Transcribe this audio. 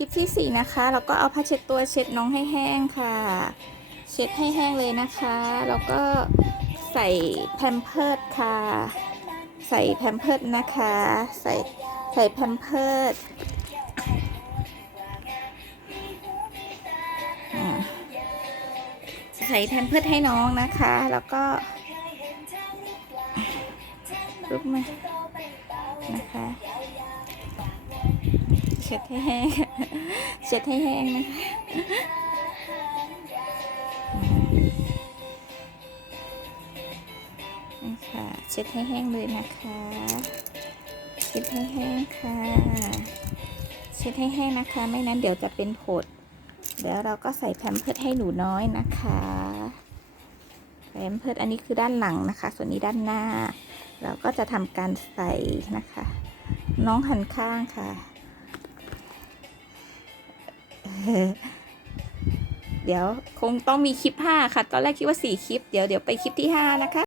คลิปที่สี่นะคะแล้วก็เอาผ้าเช็ดตัวเช็ดน้องให้แห้งค่ะ เช็ดให้แห้งเลยนะคะ แล้วก็ใส่แพมเพิร์ดค่ะ ใส่แพมเพิร์ดนะคะ ใส่ใส่แพมเพิร์ดอ่าใส่แพมเพิร์ดให้น้องนะคะ แล้วก็ลุกมานะคะ เช็ดให้แห้งเช็ดให้แห้งนะคะนี่ค่ะเช็ดให้แห้งเลยนะคะ เช็ดให้แห้งค่ะ เช็ดให้แห้งนะคะ ไม่นั้นเดี๋ยวจะเป็นผดเดี๋ยวเราก็ใส่แพมเพิร์ดให้หนูน้อยนะคะแพมเพิร์ดอันนี้คือด้านหลังนะคะ ส่วนนี้ด้านหน้า เราก็จะทำการใส่นะคะ น้องหันข้างค่ะ เดี๋ยวคงต้องมีคลิป 5 ค่ะ ตอนแรกคิดว่า 4 คลิป เดี๋ยวเดี๋ยวไปคลิปที่ 5 นะคะ